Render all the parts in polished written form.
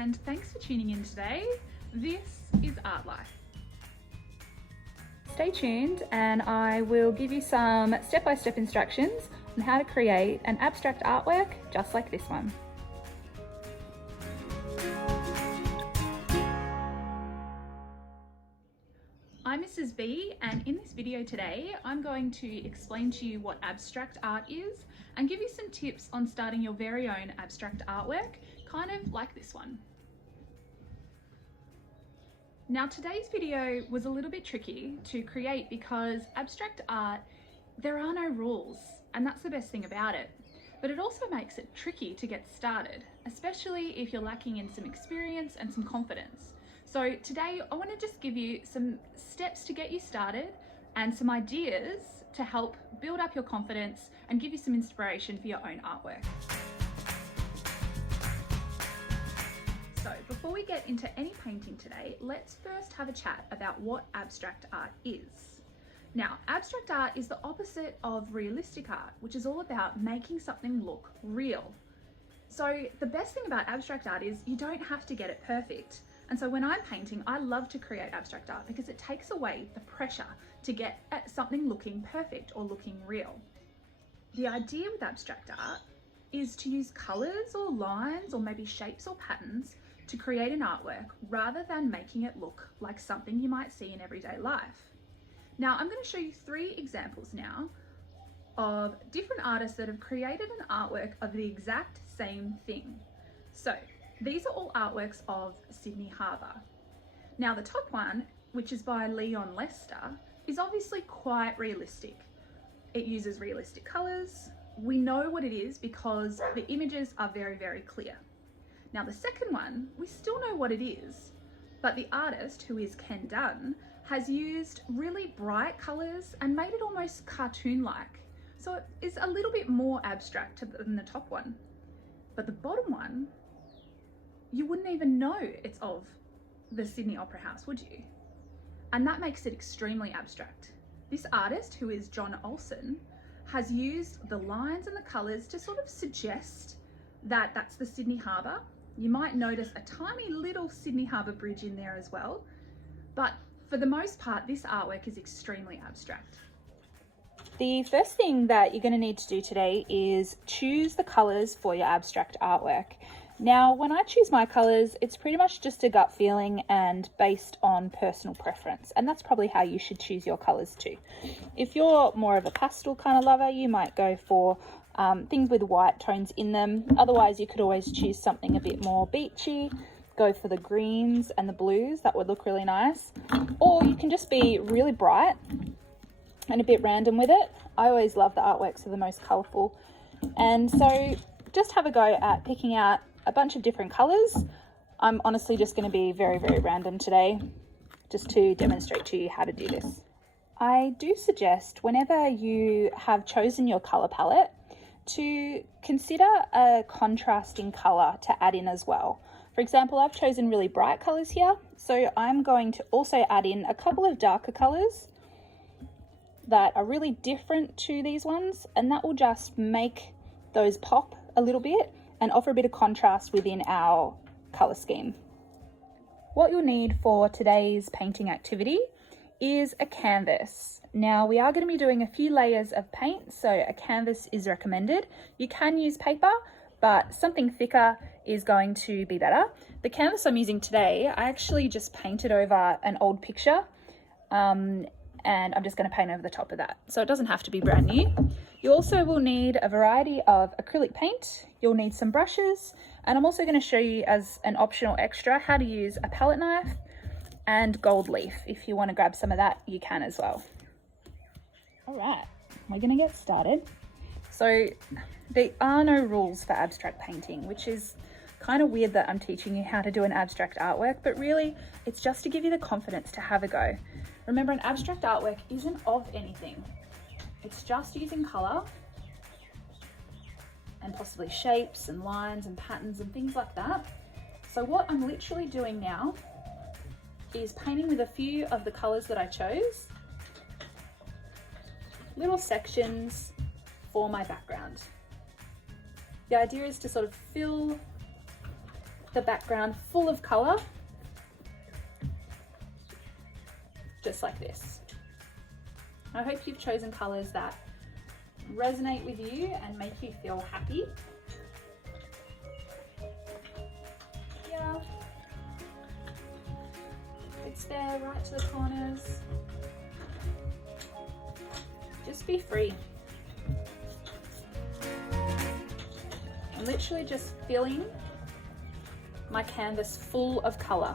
and thanks for tuning in today. This is Artlife. Stay tuned and I will give you some step-by-step instructions on how to create an abstract artwork just like this one. I'm Mrs. B, and in this video today I'm going to explain to you what abstract art is and give you some tips on starting your very own abstract artwork, kind of like this one. Now today's video was a little bit tricky to create because abstract art, there are no rules, and that's the best thing about it. But it also makes it tricky to get started, especially if you're lacking in some experience and some confidence. So today I want to just give you some steps to get you started and some ideas to help build up your confidence and give you some inspiration for your own artwork. So before we get into any painting today, let's first have a chat about what abstract art is. Now, abstract art is the opposite of realistic art, which is all about making something look real. So the best thing about abstract art is you don't have to get it perfect. And so when I'm painting, I love to create abstract art because it takes away the pressure to get at something looking perfect or looking real. The idea with abstract art is to use colours or lines or maybe shapes or patterns to create an artwork rather than making it look like something you might see in everyday life. Now I'm going to show you 3 examples now of different artists that have created an artwork of the exact same thing. So these are all artworks of Sydney Harbour. Now the top one, which is by Lester, is obviously quite realistic. It uses realistic colours. We know what it is because the images are very, very clear. Now the second one, we still know what it is, but the artist, who is Ken Dunn, has used really bright colours and made it almost cartoon-like. So it is a little bit more abstract than the top one. But the bottom one, you wouldn't even know it's of the Sydney Opera House, would you? And that makes it extremely abstract. This artist, who is John Olsen, has used the lines and the colours to sort of suggest that that's the Sydney Harbour. You might notice a tiny little Sydney Harbour bridge in there as well. But for the most part, this artwork is extremely abstract. The first thing that you're going to need to do today is choose the colours for your abstract artwork. Now, when I choose my colours, it's pretty much just a gut feeling and based on personal preference. And that's probably how you should choose your colours too. If you're more of a pastel kind of lover, you might go for things with white tones in them. Otherwise, you could always choose something a bit more beachy, go for the greens and the blues. That would look really nice. Or you can just be really bright and a bit random with it. I always love the artworks are the most colourful. And so just have a go at picking out a bunch of different colours. I'm honestly just going to be very, very random today, just to demonstrate to you how to do this. I do suggest whenever you have chosen your colour palette to consider a contrasting colour to add in as well. For example, I've chosen really bright colours here, so I'm going to also add in a couple of darker colours that are really different to these ones, and that will just make those pop a little bit and offer a bit of contrast within our colour scheme. What you'll need for today's painting activity is a canvas. Now we are going to be doing a few layers of paint, so a canvas is recommended. You can use paper, but something thicker is going to be better. The canvas I'm using today, I actually just painted over an old picture, and I'm just going to paint over the top of that. So it doesn't have to be brand new. You also will need a variety of acrylic paint. You'll need some brushes, and I'm also going to show you as an optional extra how to use a palette knife and gold leaf. If you want to grab some of that, you can as well. All right, we're going to get started. So there are no rules for abstract painting, which is kind of weird that I'm teaching you how to do an abstract artwork, but really it's just to give you the confidence to have a go. Remember, an abstract artwork isn't of anything. It's just using colour and possibly shapes and lines and patterns and things like that. So what I'm literally doing now is painting with a few of the colours that I chose, little sections for my background. The idea is to sort of fill the background full of colour, just like this. I hope you've chosen colours that resonate with you and make you feel happy. Yeah, it's there right to the corners. Just be free. I'm literally just filling my canvas full of colour.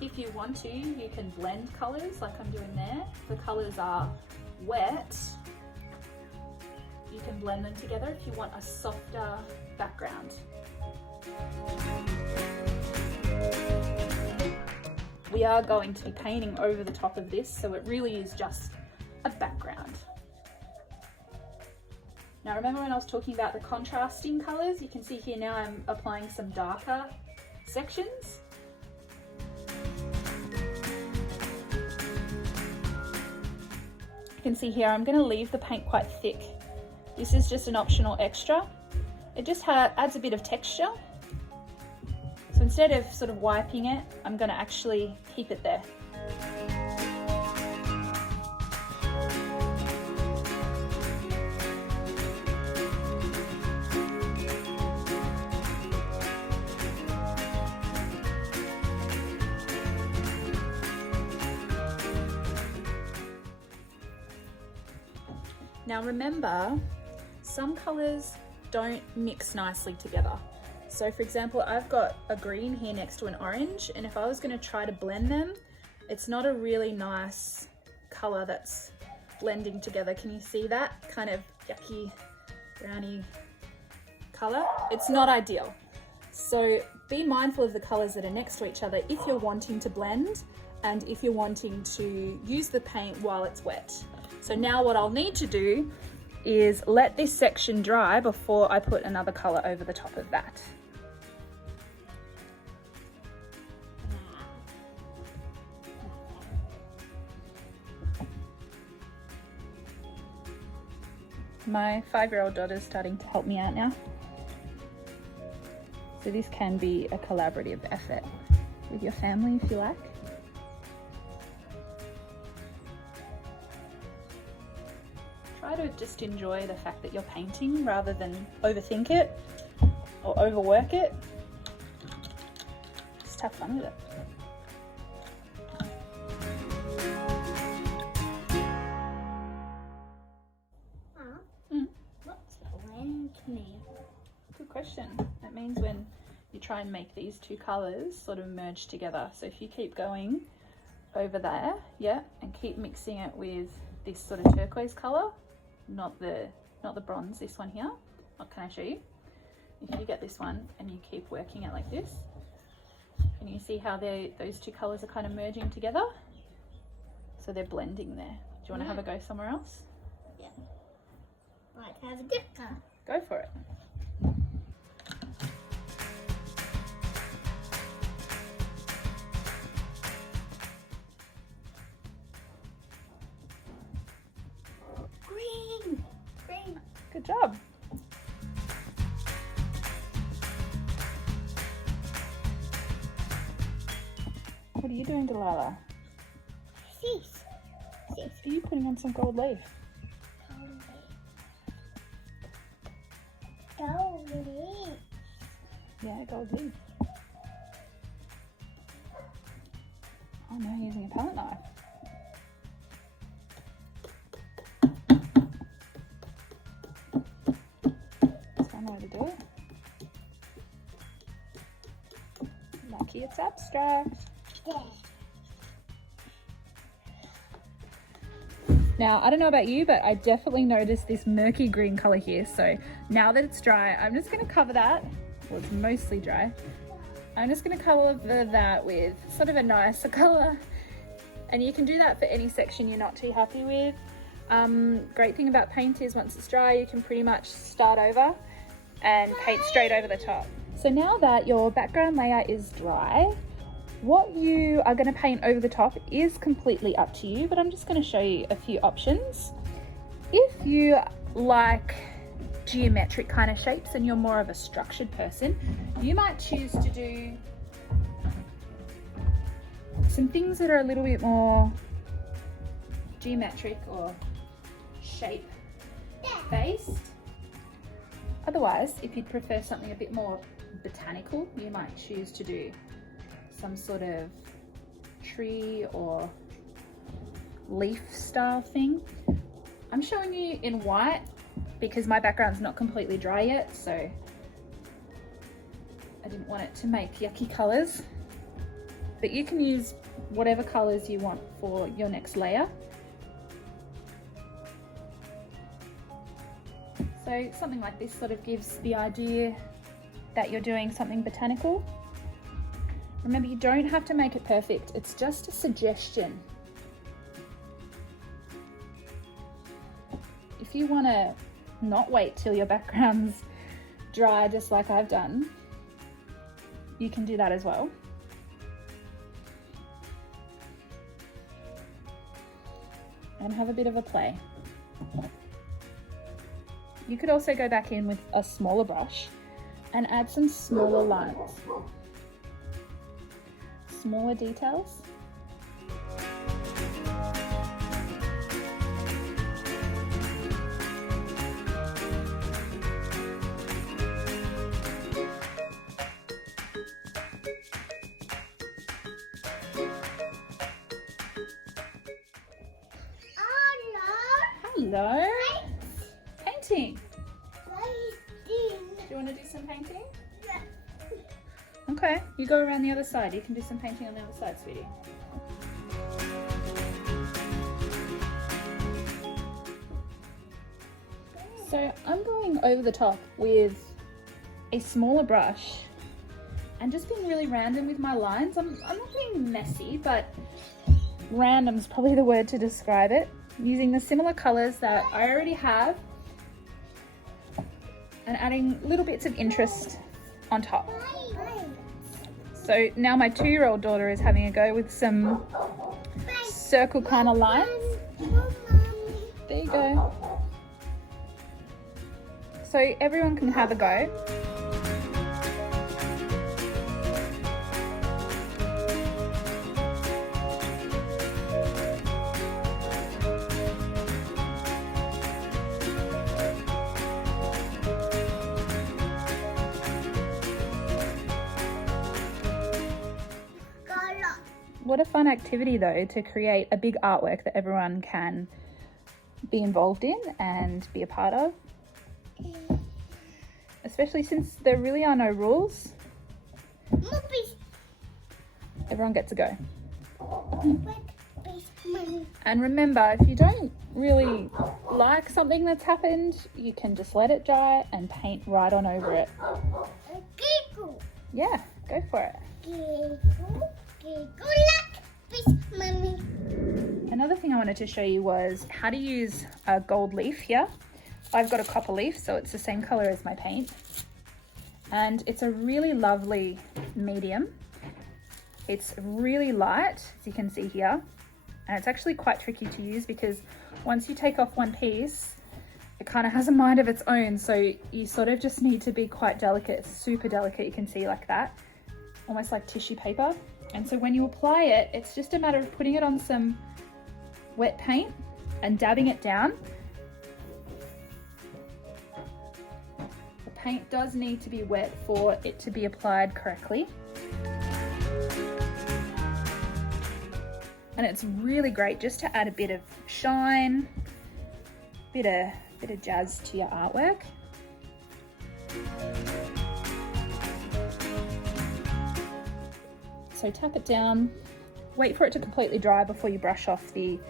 If you want to, you can blend colours like I'm doing there. If the colours are wet, you can blend them together if you want a softer background. We are going to be painting over the top of this, so it really is just a background. Now remember when I was talking about the contrasting colours, you can see here now I'm applying some darker sections. You can see here I'm going to leave the paint quite thick. This is just an optional extra. It just adds a bit of texture. So instead of sort of wiping it, I'm going to actually keep it there. Now remember, some colours don't mix nicely together. So for example, I've got a green here next to an orange, and if I was going to try to blend them, it's not a really nice colour that's blending together. Can you see that kind of yucky, browny colour? It's not ideal. So be mindful of the colours that are next to each other if you're wanting to blend and if you're wanting to use the paint while it's wet. So now what I'll need to do is let this section dry before I put another colour over the top of that. My 5-year-old daughter is starting to help me out now. So this can be a collaborative effort with your family if you like. Try to just enjoy the fact that you're painting rather than overthink it or overwork it. Just have fun with it. What's blend mean? Good question. That means when you try and make these two colours sort of merge together. So if you keep going over there, yeah, and keep mixing it with this sort of turquoise colour, not the bronze, this one here. What can I show you? If you get this one and you keep working it like this, can you see how those two colours are kind of merging together? So they're blending there. Do you want to have a go somewhere else? Yeah. Right, have a different. Go for it. Green. Green. Good job. What are you doing, Delilah? Cease. Are you putting on some gold leaf? Gold leaf. Yeah, gold leaf. Oh no, using a palette knife. That's one way to do it. Lucky it's abstract. Yeah. Now, I don't know about you, but I definitely noticed this murky green colour here. So now that it's dry, I'm just going to cover that. Well, it's mostly dry. I'm just going to cover that with sort of a nicer colour. And you can do that for any section you're not too happy with. Great thing about paint is once it's dry, you can pretty much start over and paint straight over the top. So now that your background layer is dry, what you are going to paint over the top is completely up to you, but I'm just going to show you a few options. If you like geometric kind of shapes and you're more of a structured person, you might choose to do some things that are a little bit more geometric or shape based. Otherwise, if you'd prefer something a bit more botanical, you might choose to do some sort of tree or leaf style thing. I'm showing you in white because my background's not completely dry yet, so I didn't want it to make yucky colours. But you can use whatever colours you want for your next layer. So something like this sort of gives the idea that you're doing something botanical. Remember, you don't have to make it perfect, it's just a suggestion. If you want to not wait till your background's dry just like I've done, you can do that as well. And have a bit of a play. You could also go back in with a smaller brush and add some smaller lines, smaller details. Hello. Painting. Do you want to do some painting? Yeah. Okay, you go around the other side. You can do some painting on the other side, sweetie. So I'm going over the top with a smaller brush and just being really random with my lines. I'm not being messy, but random's probably the word to describe it. Using the similar colours that I already have and adding little bits of interest on top. So now my 2-year-old daughter is having a go with some circle kind of lines. There you go. So everyone can have a go. What a fun activity though, to create a big artwork that everyone can be involved in and be a part of. Especially since there really are no rules. Everyone gets a go. And remember, if you don't really like something that's happened, you can just let it dry and paint right on over it. Yeah, go for it. Another thing I wanted to show you was how to use a gold leaf here. I've got a copper leaf, so it's the same color as my paint. And it's a really lovely medium. It's really light, as you can see here. And it's actually quite tricky to use because once you take off one piece, it kind of has a mind of its own. So you sort of just need to be quite delicate, super delicate, you can see like that. Almost like tissue paper. And so when you apply it, it's just a matter of putting it on some wet paint and dabbing it down. The paint does need to be wet for it to be applied correctly. And it's really great just to add a bit of shine, bit of jazz to your artwork. So tap it down, wait for it to completely dry before you brush off the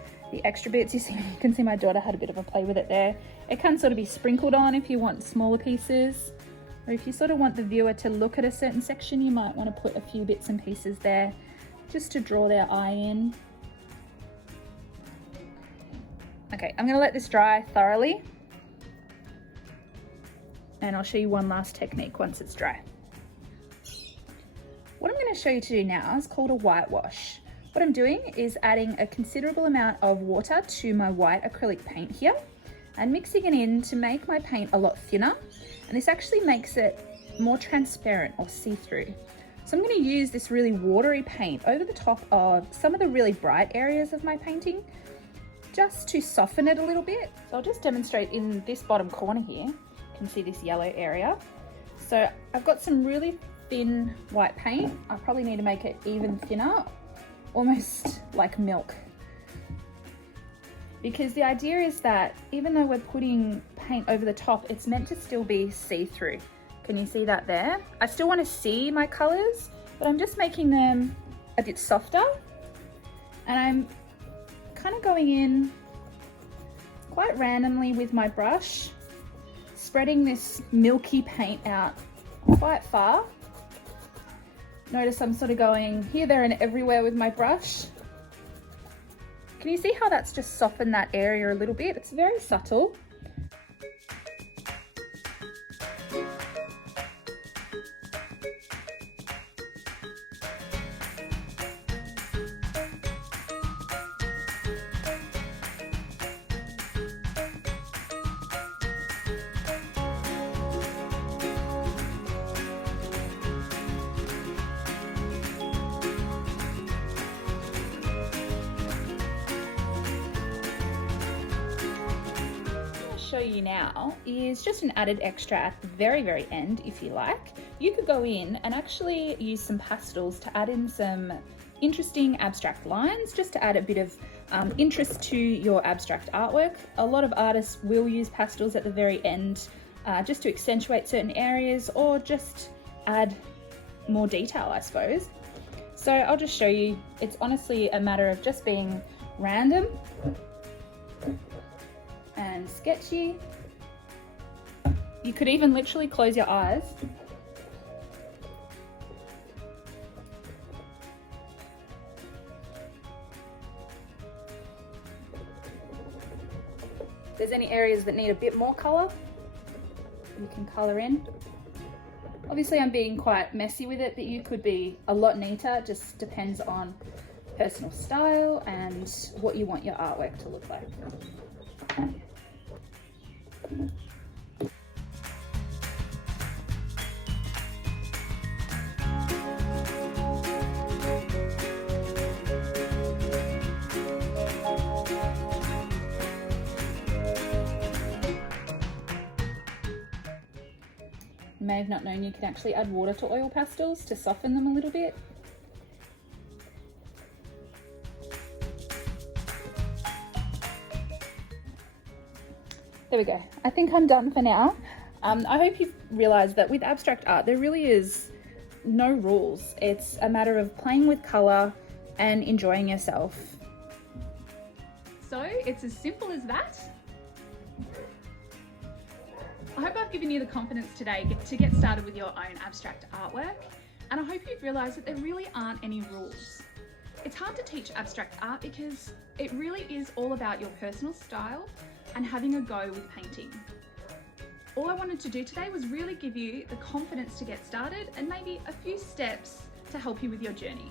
extra bits. You can see my daughter had a bit of a play with it there. It can sort of be sprinkled on if you want smaller pieces, or if you sort of want the viewer to look at a certain section, you might want to put a few bits and pieces there just to draw their eye in. Okay, I'm going to let this dry thoroughly and I'll show you one last technique once it's dry. What I'm going to show you to do now is called a whitewash. What I'm doing is adding a considerable amount of water to my white acrylic paint here, and mixing it in to make my paint a lot thinner, and this actually makes it more transparent or see-through. So I'm going to use this really watery paint over the top of some of the really bright areas of my painting just to soften it a little bit. So I'll just demonstrate in this bottom corner here. You can see this yellow area. So I've got some really thin white paint. I probably need to make it even thinner, almost like milk. Because the idea is that even though we're putting paint over the top, it's meant to still be see-through. Can you see that there? I still want to see my colors, but I'm just making them a bit softer. And I'm kind of going in quite randomly with my brush, spreading this milky paint out quite far. Notice I'm sort of going here, there, and everywhere with my brush. Can you see how that's just softened that area a little bit? It's very subtle. Show you now is just an added extra at the very end. If you like, you could go in and actually use some pastels to add in some interesting abstract lines, just to add a bit of interest to your abstract artwork. A lot of artists will use pastels at the very end just to accentuate certain areas or just add more detail, I suppose. So I'll just show you. It's honestly a matter of just being random and sketchy. You could even literally close your eyes if there's any areas that need a bit more color, you can color in. Obviously I'm being quite messy with it, but you could be a lot neater. It just depends on personal style and what you want your artwork to look like. You may have not known you can actually add water to oil pastels to soften them a little bit. There we go. I think I'm done for now. I hope you've realised that with abstract art, there really is no rules. It's a matter of playing with colour and enjoying yourself. So it's as simple as that. I hope I've given you the confidence today to get started with your own abstract artwork, and I hope you've realised that there really aren't any rules. It's hard to teach abstract art because it really is all about your personal style and having a go with painting. All I wanted to do today was really give you the confidence to get started and maybe a few steps to help you with your journey.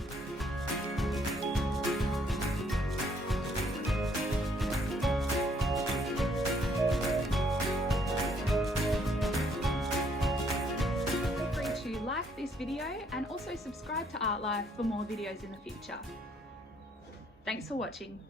Feel free to like this video and also subscribe to Artlife for more videos in the future. Thanks for watching.